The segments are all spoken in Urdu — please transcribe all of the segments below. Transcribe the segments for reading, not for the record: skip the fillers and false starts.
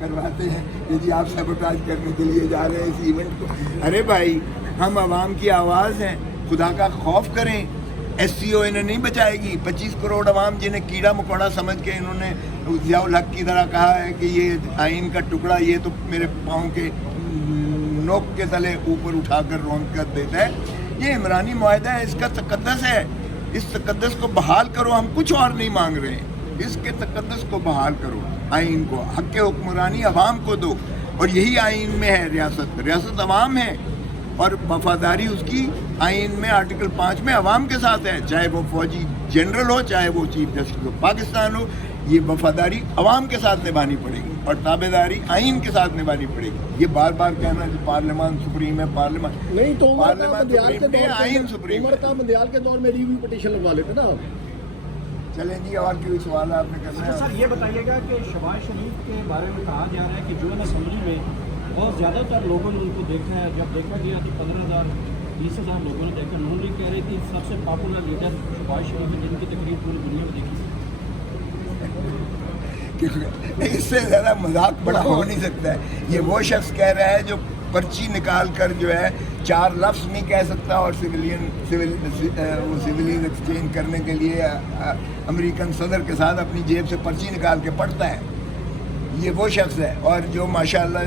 کرواتے ہیں کہ جی آپ سیبوٹاج کرنے کے لیے جا رہے ہیں اس ایونٹ کو. ارے بھائی ہم عوام کی آواز ہیں, خدا کا خوف کریں. ایس سی او انہیں نہیں بچائے گی. 25 کروڑ عوام جنہیں کیڑا مکوڑا سمجھ کے انہوں نے ضیاء الحق کی طرح کہا ہے کہ یہ آئین کا ٹکڑا یہ تو میرے پاؤں کے نوک کے تلے اوپر اٹھا کر رونق کر دیتا ہے. یہ عمرانی معاہدہ ہے, اس کا تقدس ہے, اس تقدس کو بحال کرو. ہم کچھ اور نہیں مانگ رہے ہیں, اس کے تقدس کو بحال کرو. آئین کو حق حکمرانی عوام کو دو, اور یہی آئین میں ہے. ریاست عوام ہے اور وفاداری اس کی آئین میں آرٹیکل 5 میں عوام کے ساتھ ہے, چاہے وہ فوجی جنرل ہو چاہے وہ چیف جسٹس ہو پاکستان ہو. یہ وفاداری عوام کے ساتھ نبھانی پڑے گی اور تابعداری آئین کے ساتھ نبھانی پڑے گی. یہ بار بار کہنا کہ پارلیمان سپریم ہے, پارلیمان نہیں تو پارلیمان سپریم ہے, آئین سپریم ہے. عمر کا مندیال کے دور میں ریویو پٹیشن لگوا لیتے نا. چلیں جی, اور کوئی سوال آپ نے کرنا ہے؟ سر یہ بتائیے گا کہ شہباز شریف کے بارے میں کہا جا رہا ہے کہ جو اسمبلی میں بہت زیادہ تر لوگوں نے ان کو دیکھا ہے. جب دیکھا گیا کہ 15,000 20,000 لوگوں نے دیکھا. نون لیگ کہہ رہی تھی سب سے پاپولر لیڈر شہباز شریف ہے, جن کی تقریب پوری دنیا میں دیکھی. اس سے زیادہ مذاق بڑا ہو نہیں سکتا ہے. یہ وہ شخص کہہ رہا ہے جو پرچی نکال کر جو ہے 4 لفظ نہیں کہہ سکتا, اور سویلین ایکسچینج کرنے کے لیے امریکن صدر کے ساتھ اپنی جیب سے پرچی نکال کے پڑھتا ہے. یہ وہ شخص ہے. اور جو ماشاءاللہ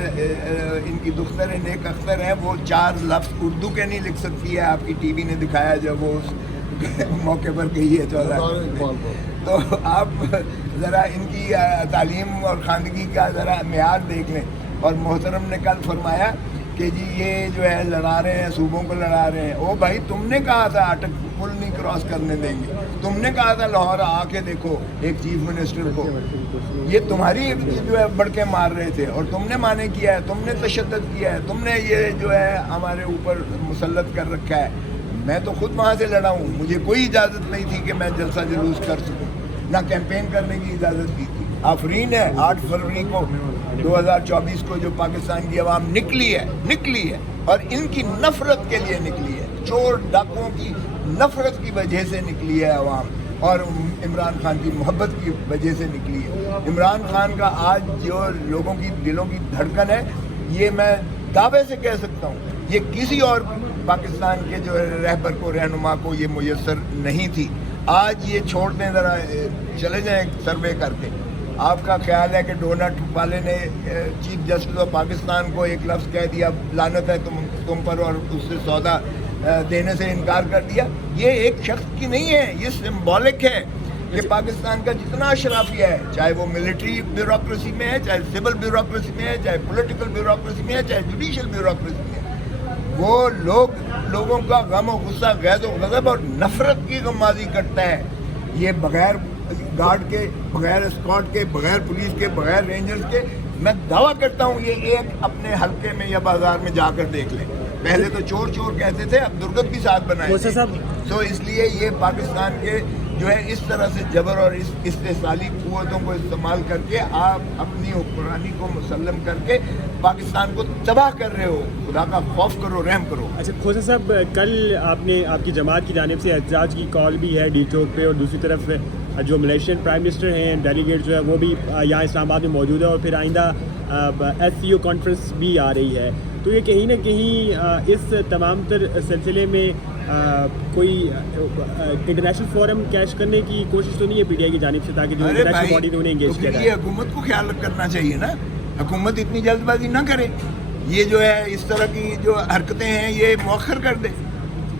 ان کی دختر نیک اختر ہیں, وہ 4 لفظ اردو کے نہیں لکھ سکتی ہے. آپ کی ٹی وی نے دکھایا جب وہ اس موقع پر کہی ہے 14. تو آپ ذرا ان کی تعلیم اور خواندگی کا ذرا معیار دیکھ لیں. اور محترم نے کل فرمایا کہ جی یہ جو ہے لڑا رہے ہیں, صوبوں کو لڑا رہے ہیں. او بھائی تم نے کہا تھا اٹک پل نہیں کراس کرنے دیں گے, تم نے کہا تھا لاہور آ کے دیکھو ایک چیف منسٹر کو. یہ تمہاری جو ہے بڑکے مار رہے تھے اور تم نے مانے کیا ہے, تم نے تشدد کیا ہے, تم نے یہ جو ہے ہمارے اوپر مسلط کر رکھا ہے. میں تو خود وہاں سے لڑا ہوں, مجھے کوئی اجازت نہیں تھی کہ میں جلسہ جلوس کر سکوں, نہ کیمپین کرنے کی اجازت دی تھی. آفرین ہے 8 فروری کو 2024 کو جو پاکستان کی عوام نکلی ہے اور ان کی نفرت کے لیے نکلی ہے, چور ڈاکوؤں کی نفرت کی وجہ سے نکلی ہے عوام, اور عمران خان کی محبت کی وجہ سے نکلی ہے. عمران خان کا آج جو لوگوں کی دلوں کی دھڑکن ہے, یہ میں دعوے سے کہہ سکتا ہوں یہ کسی اور پاکستان کے جو رہبر کو, رہنما کو یہ میسر نہیں تھی. آج یہ چھوڑ دیں, ذرا چلے جائیں سروے کر کے. آپ کا خیال ہے کہ ڈونٹ والے نے چیف جسٹس آف پاکستان کو ایک لفظ کہہ دیا لعنت ہے تم پر, اور اس سے سودا دینے سے انکار کر دیا. یہ ایک شخص کی نہیں ہے, یہ سمبولک ہے کہ پاکستان کا جتنا اشرافیہ ہے, چاہے وہ ملٹری بیوروکریسی میں ہے, چاہے سول بیوروکریسی میں ہے, چاہے پولیٹیکل بیوروکریسی میں ہے, چاہے جوڈیشل بیوروکریسی میں ہے, وہ لوگوں کا غم و غصہ, غیظ و غضب اور نفرت کی غمازی کرتا ہے. یہ بغیر گارڈ کے, بغیر اسکواڈ کے, بغیر پولیس کے, بغیر رینجرز کے, میں دعویٰ کرتا ہوں یہ ایک اپنے حلقے میں یا بازار میں جا کر دیکھ لیں. پہلے تو چور چور کہتے تھے, اب درگت بھی ساتھ بنائے تھے. تو اس لیے یہ پاکستان کے جو ہے اس طرح سے جبر اور اس استحصالی قوتوں کو استعمال کر کے آپ اپنی حکمرانی کو مسلم کر کے پاکستان کو تباہ کر رہے ہو. خدا کا خوف کرو, رحم کرو. اچھا کھوسا صاحب, کل آپ کی جماعت کی جانب سے احتجاج کی کال بھی ہے ڈی چوک پہ, اور دوسری طرف جو ملیشین پرائم منسٹر ہیں ڈیلیگیٹ جو ہے وہ بھی یہاں اسلام آباد میں موجود ہے, اور پھر آئندہ ایس سی او کانفرنس بھی آ رہی ہے. تو یہ کہیں نہ کہیں اس تمام تر سلسلے میں کوئی انٹرنیشنل فورم کیش کرنے کی کوشش تو نہیں ہے پی ٹی آئی کی جانب سے, تاکہ جو انٹرنیشنل باڈی نے انہیں انگیج کیا جائے؟ یہ حکومت کو خیال کرنا چاہیے نا, حکومت اتنی جلد بازی نہ کرے. یہ جو ہے اس طرح کی جو حرکتیں ہیں یہ مؤخر کر دے.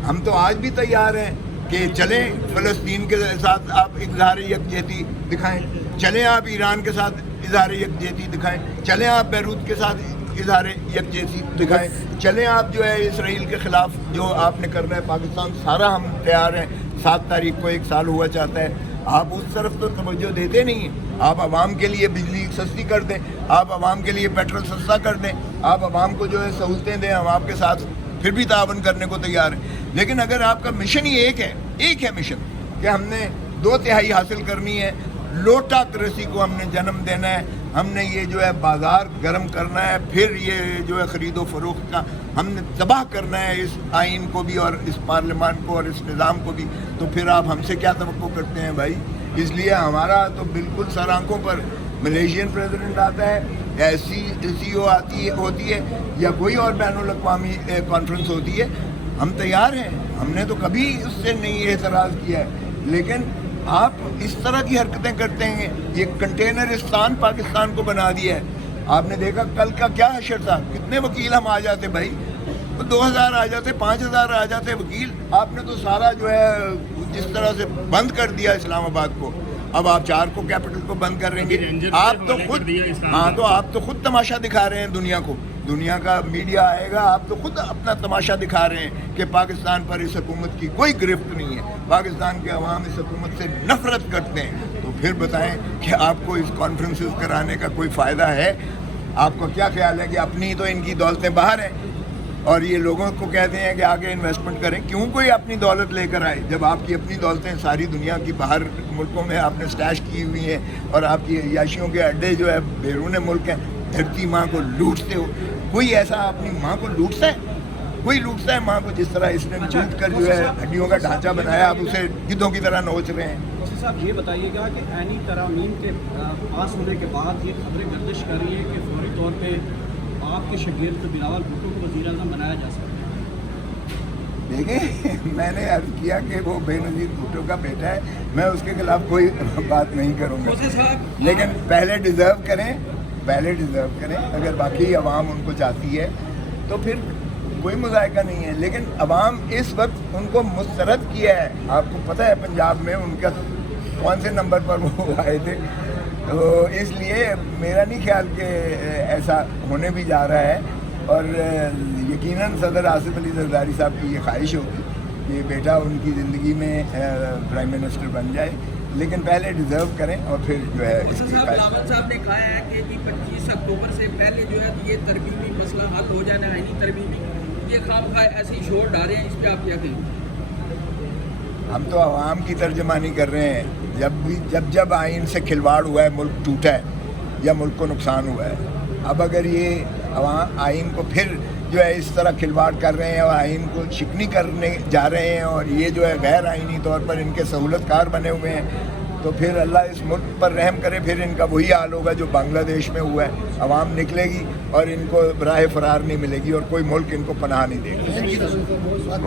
ہم تو آج بھی تیار ہیں کہ چلیں فلسطین کے ساتھ آپ اظہار یکجہتی دکھائیں, چلیں آپ ایران کے ساتھ اظہار یکجہتی دکھائیں, چلیں آپ بیروت کے ساتھ اظہار یکجہتی دکھائیں, چلیں آپ جو ہے اسرائیل کے خلاف جو آپ نے کرنا ہے پاکستان سارا ہم تیار ہیں. 7 تاریخ کو 1 سال ہوا چاہتا ہے. آپ اس طرف تو توجہ دیتے نہیں ہیں. آپ عوام کے لیے بجلی سستی کر دیں, آپ عوام کے لیے پیٹرول سستا کر دیں, آپ عوام کو جو ہے سہولتیں دیں, ہم آپ کے ساتھ پھر بھی تعاون کرنے کو تیار ہیں. لیکن اگر آپ کا مشن ہی ایک ہے مشن کہ ہم نے 2/3 حاصل کرنی ہے, لوٹا کرسی کو ہم نے جنم دینا ہے, ہم نے یہ جو ہے بازار گرم کرنا ہے, پھر یہ جو ہے خرید و فروخت کا ہم نے تباہ کرنا ہے اس آئین کو بھی اور اس پارلیمان کو اور اس نظام کو بھی, تو پھر آپ ہم سے کیا توقع کرتے ہیں بھائی؟ اس لیے ہمارا تو بالکل سر آنکھوں پر ملیشین پریزیڈنٹ آتا ہے یا سی او ہوتی ہے یا کوئی اور بین الاقوامی کانفرنس ہوتی ہے، ہم تیار ہیں، ہم نے تو کبھی اس سے نہیں اعتراض کیا ہے، لیکن آپ اس طرح کی حرکتیں کرتے ہیں، یہ کنٹینرستان پاکستان کو بنا دیا ہے۔ آپ نے دیکھا کل کا کیا حشر تھا، کتنے وکیل ہم آ جاتے بھائی، 2000 آ جاتے، 5000 آ جاتے وکیل، آپ نے تو سارا جو ہے جس طرح سے بند کر دیا اسلام آباد کو، اب آپ 4 کو کیپٹل کو بند کر رہیں گے، آپ تو خود تو آپ تو خود تماشا دکھا رہے ہیں دنیا کو، دنیا کا میڈیا آئے گا، آپ تو خود اپنا تماشا دکھا رہے ہیں کہ پاکستان پر اس حکومت کی کوئی گرفت نہیں ہے، پاکستان کے عوام اس حکومت سے نفرت کرتے ہیں، تو پھر بتائیں کہ آپ کو اس کانفرنسز کرانے کا کوئی فائدہ ہے؟ آپ کو کیا خیال ہے کہ اپنی تو ان کی دولتیں باہر ہیں اور یہ لوگوں کو کہتے ہیں کہ آگے انویسٹمنٹ کریں؟ کیوں کوئی اپنی دولت لے کر آئے جب آپ کی اپنی دولتیں ساری دنیا کی باہر ملکوں میں آپ نے سٹیش کی ہوئی ہیں اور آپ کی عیاشیوں کے اڈے جو ہے بیرون ملک ہیں، دھرتی ماں کو لوٹتے ہو؟ کوئی ایسا اپنی ماں کو لوٹتا ہے؟ کوئی لوٹتا ہے ماں کو جس طرح اس نے لوٹ کر جو ہے ہڈیوں کا ڈھانچہ بنایا، آپ اسے گدھوں کی طرح نوچ رہے ہیں؟ صاحب یہ بتائیے گا کہ عینی ترامیم کے پاس ہونے کے بعد یہ خبریں گردش کر رہی ہیں کہ فوری طور پہ آپ کے شاگرد بلاول بھٹو کو وزیر اعظم بنایا جا سکتا ہے؟ دیکھیں، میں نے عرض کیا کہ وہ بے نظیر بھٹو کا بیٹا ہے، میں اس کے خلاف کوئی بات نہیں کروں گا، لیکن پہلے ڈیزرو کریں، اگر باقی عوام ان کو چاہتی ہے تو پھر کوئی مذائقہ نہیں ہے، لیکن عوام اس وقت ان کو مسترد کیا ہے۔ آپ کو پتہ ہے پنجاب میں ان کا کون سے نمبر پر وہ آئے تھے، تو اس لیے میرا نہیں خیال کہ ایسا ہونے بھی جا رہا ہے، اور یقیناً صدر آصف علی زرداری صاحب کی یہ خواہش ہوگی کہ بیٹا ان کی زندگی میں پرائم منسٹر بن جائے، لیکن پہلے ڈیزرو کریں اور پھر جو ہے اس کی خواہش بلاول صاحب نے کہا ہے کہ 25 اکتوبر سے پہلے جو ہے یہ ترمیمی مسئلہ حل ہو جانا ہے، آئینی ترمیمی، یہ خواہ ایسے ہی شور ڈالے ہیں، اس پہ آپ کیا کہیں؟ ہم تو عوام کی ترجمانی کر رہے ہیں، جب آئین سے کھلواڑ ہوا ہے ملک ٹوٹا ہے یا ملک کو نقصان ہوا ہے، اب اگر یہ عوام آئین کو پھر جو ہے اس طرح کھلواڑ کر رہے ہیں اور آئین کو شکنی کرنے جا رہے ہیں اور یہ جو ہے غیر آئینی طور پر ان کے سہولت کار بنے ہوئے ہیں، تو پھر اللہ اس ملک پر رحم کرے، پھر ان کا وہی حال ہوگا جو بنگلہ دیش میں ہوا ہے، عوام نکلے گی اور ان کو راہ فرار نہیں ملے گی اور کوئی ملک ان کو پناہ نہیں دے گا۔